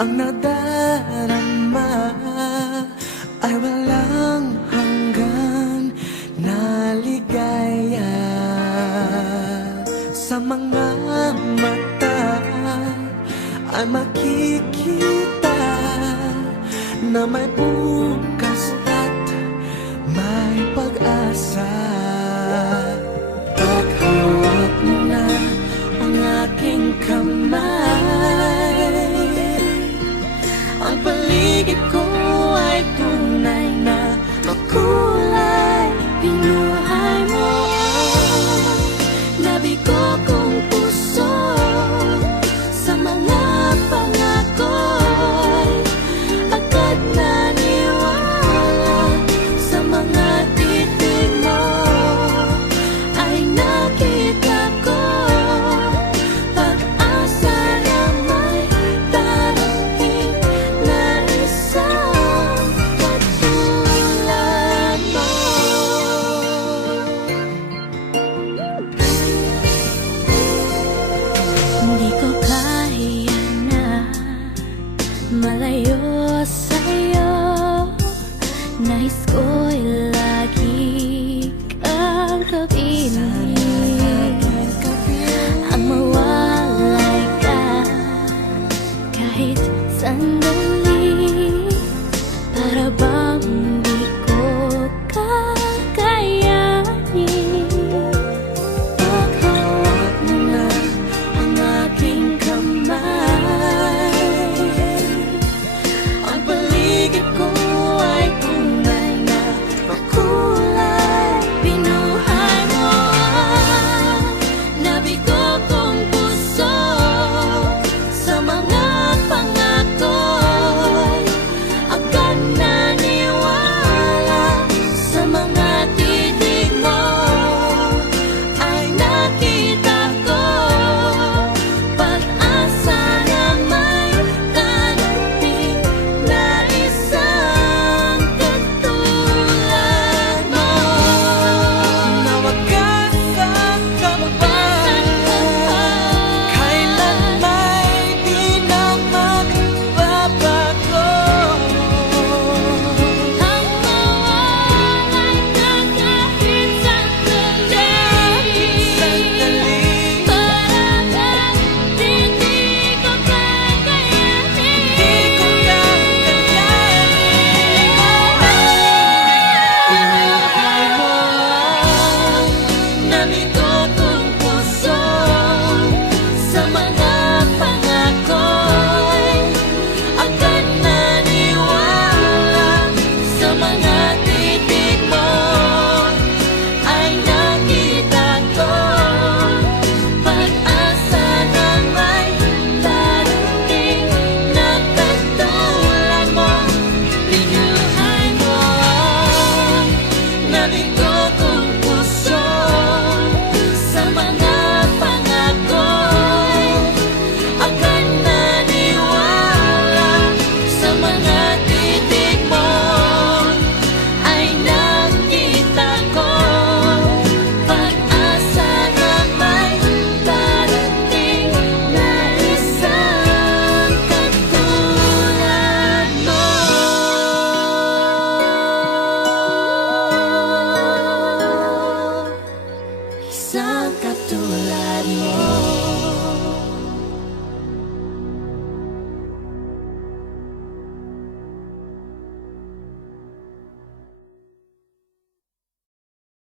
Ang nadarama ay walang hanggan na ligaya. Sa mga mata ay makikita na may bukas at may pag-asa. Paghawak mo na ang aking kamay, ang paligid ko ay tunay na makulay. Binuhay mo ang nabigo kong puso, sa mga pangako'y agad naniwala. Sa mga titig mo ay nakita ko pag-asa na may darating na isang katulad mo. Hindi ko kaya na malayo sa'yo, nais ko'y lagi kang kapiling. Ang mawalay ka kahit sandali, para bang di ko kakayanin. Paghawak mo na ang aking kamay, ang paligid ko ay tunay na makulay. Binuhay mo ang nabigo kong puso, sa mga pangako'y agad naniwala. Sa mga titig mo ay nakita ko pag-asa na may darating na isang katulad mo. Na wagas ang kapal, kailan may di na magbabago. Ang mawalay ka kahit sandali, para bang di ko kakayanin. Binuhay mo ang nabigo kong puso, sa mga pangako'y agad naniwala. Sa mga titig mo ay nakita ko pag-asa na may darating na katulad mo. Binuhay mo ang nabigo kong puso, sa mga pangako'y agad naniwala. Sa mga titig mo ay nakita ko pag-asa na may darating na isang katulad mo. Isang katulad mo.